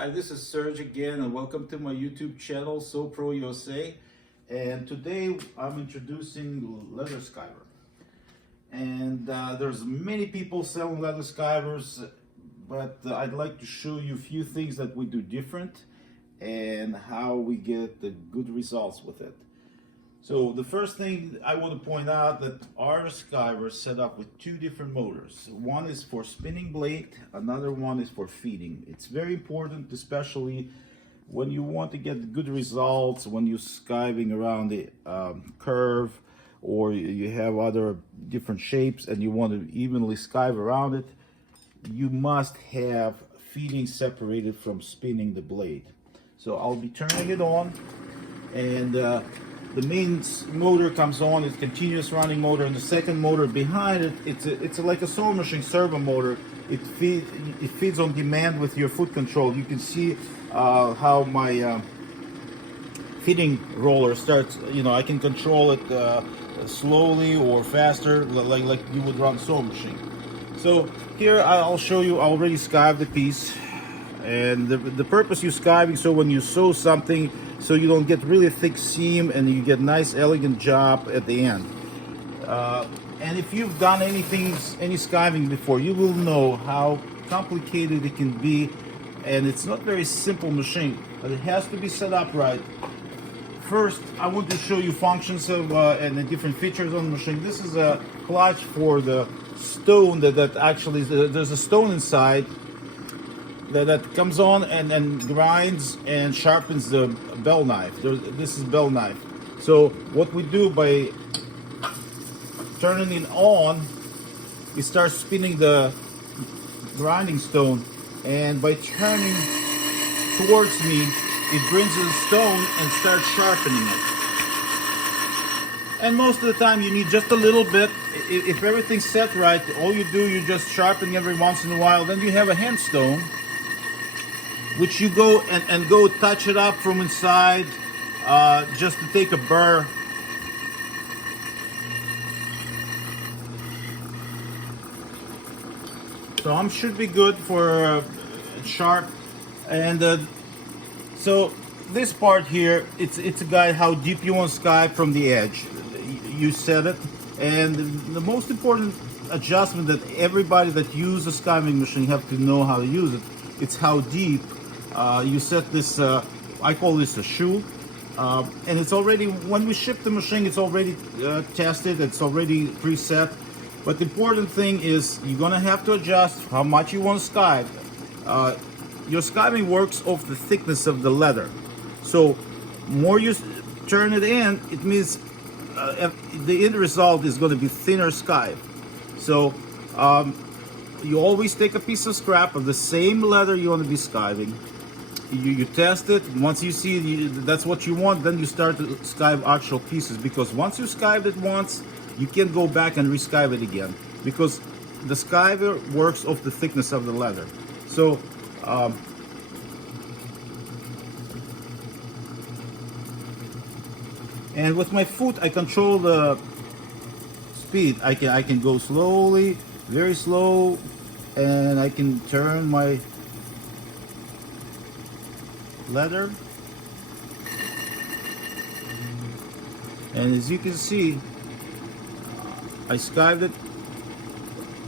Hi, this is Serge again, and welcome to my YouTube channel, SoPro USA. And today I'm introducing leather skiver. And there's many people selling leather skivers, but I'd like to show you a few things that we do different and how we get the good results with it. So the first thing I want to point out that our skiver is set up with two different motors. One is for spinning blade, another one is for feeding. It's very important, especially when you want to get good results when you're skiving around the curve, or you have other different shapes and you want to evenly skive around it. You must have feeding separated from spinning the blade. So I'll be turning it on, and the main motor comes on. It's continuous running motor, and the second motor behind it, it's like a sewing machine servo motor. It feeds on demand with your foot control. You can see how my feeding roller starts. You know, I can control it slowly or faster, like you would run a sewing machine. So here I'll show you. I already skived the piece, and the purpose you skiving, so when you sew something, so you don't get really thick seam and you get nice elegant job at the end. And if you've done any skiving before, you will know how complicated it can be, and it's not very simple machine, but it has to be set up right. First, I want to show you functions of and the different features on the machine. This is a clutch for the stone that actually there's a stone inside that comes on and grinds and sharpens the bell knife. This is bell knife. So what we do by turning it on, we start spinning the grinding stone, and by turning towards me, it brings the stone and starts sharpening it. And most of the time you need just a little bit. If everything's set right, all you do, you just sharpen every once in a while. Then you have a hand stone, which you go and go touch it up from inside, just to take a burr. So should be good for sharp. And so this part here, it's a guide how deep you want to skive from the edge. You set it, and the most important adjustment that everybody that uses a skiving machine have to know how to use it. It's how deep. You set this, I call this a shoe, and it's already, when we ship the machine, it's already tested, it's already preset. But the important thing is you're gonna have to adjust how much you want to skive. Your skiving works off the thickness of the leather. So more you turn it in, it means the end result is going to be thinner skive. So you always take a piece of scrap of the same leather you want to be skiving. You test it. Once you see that's what you want, then you start to skive actual pieces, because once you skived it once, you can't go back and reskive it again, because the skiver works off the thickness of the leather. So and with my foot I control the speed. I can go slowly, very slow, and I can turn my leather, and as you can see, I skived it.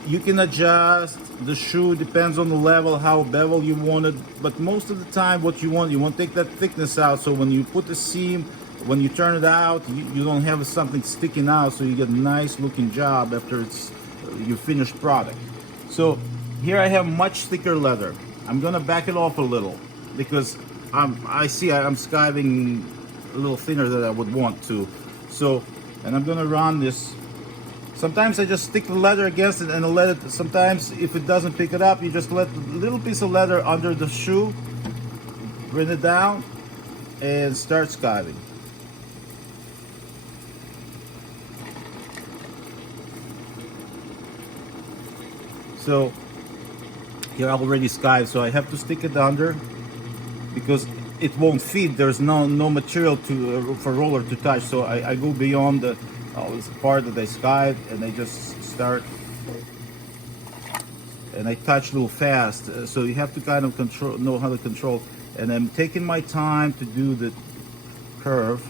You can adjust the shoe, depends on the level, how bevel you want it, but most of the time what you want to take that thickness out, so when you put the seam, when you turn it out, you don't have something sticking out, so you get a nice looking job after it's your finished product. So here I have much thicker leather. I'm gonna back it off a little, because I see I'm skiving a little thinner than I would want to. So, and I'm gonna run this. Sometimes I just stick the leather against it and let it. Sometimes if it doesn't pick it up, you just let a little piece of leather under the shoe, bring it down, and start skiving. So here I already skived, so I have to stick it under, because it won't feed. There's no material for roller to touch. So I go beyond the part that I skived, and I just start and I touch a little fast. So you have to kind of know how to control. And I'm taking my time to do the curve.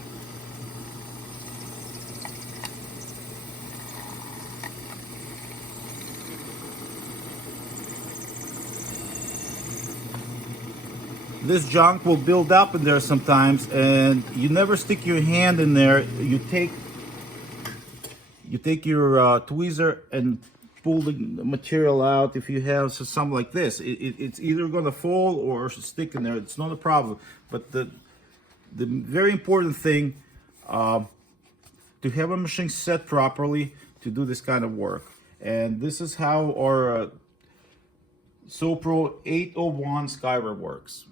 This junk will build up in there sometimes, and you never stick your hand in there. You take your tweezer and pull the material out. If you have something like this, it's either going to fall or stick in there. It's not a problem. But the very important thing, to have a machine set properly to do this kind of work. And this is how our SoPro 801 Skyver works.